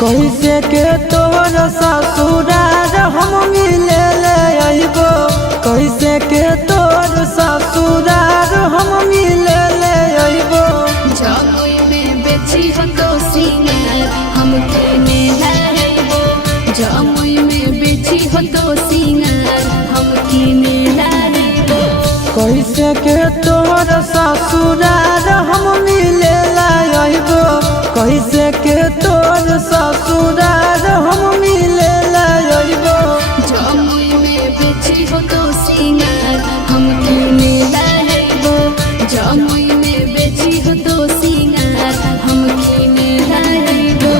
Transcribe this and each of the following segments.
कैसे के तोर ससुरार हम मिले ले अइबो, कैसे के तोर ससुरार हम मिले ले अइबो। जमुई में बेची हो तो सिंगार हम किने लाइबो, जमुई में बेची हो तो सिंगार हम किने लाइबो। कैसे के तोर ससुरार हम मिले ले अइबो, कैसे के तोर ससुरार हम मिले ले अइबो। जमुई में बेची हो तो सिंगार हम किने लाइबो, जमुई में बेची हो तो सिंगार हम किने लाइबो।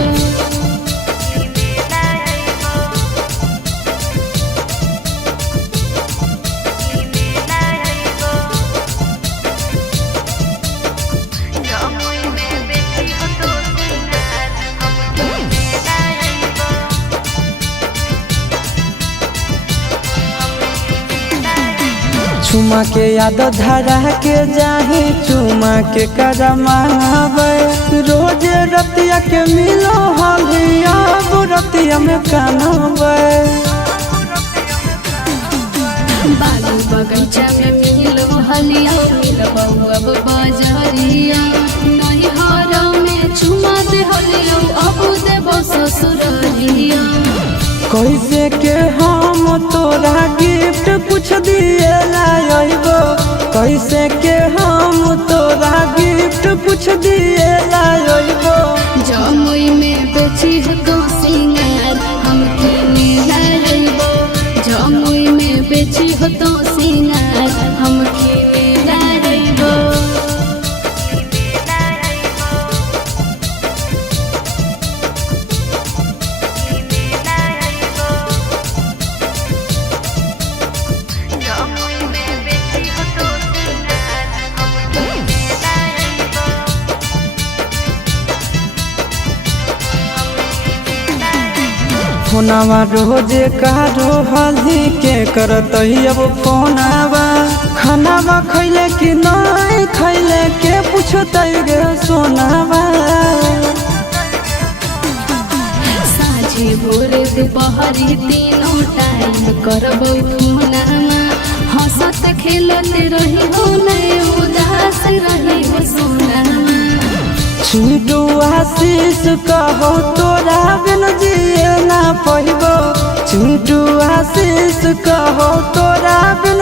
चुमा के याद धरा के जाही, चुमा के करमावे रोज रतिया के मिलो हलिया रतिया में कानवे। बालू बगीचा में मिलो हलिया मिलबो अब बाजारिया, नहीं हारा में चुमा दे हलिया अब देबो ससुरालिया। कैसे के हम तोरा गिफ्ट कुछ दिए लाइबो, कैसे के हम तोरा गिफ्ट कुछ दिए लाइबो। जमुई में बेची हो तो सिंगार हम किने लाइबो, जमुई में बेची हो तो सिंगार हम किने लाइबो। फोनवा रोजे कारो हल्दी के करत अब फोनवा, खानावा खैले कि नहीं खैले के पूछत गे सोनावा। साझे भोर दुपहरी तीनों टाइम करबो फोनमा, हंसत खेलत रही हो नहीं उदास रही हो सोनामा। छिटू आशीष कहो तोरा बिन जिए ना पइबो, छिटू आशीष कहो तोरा बिन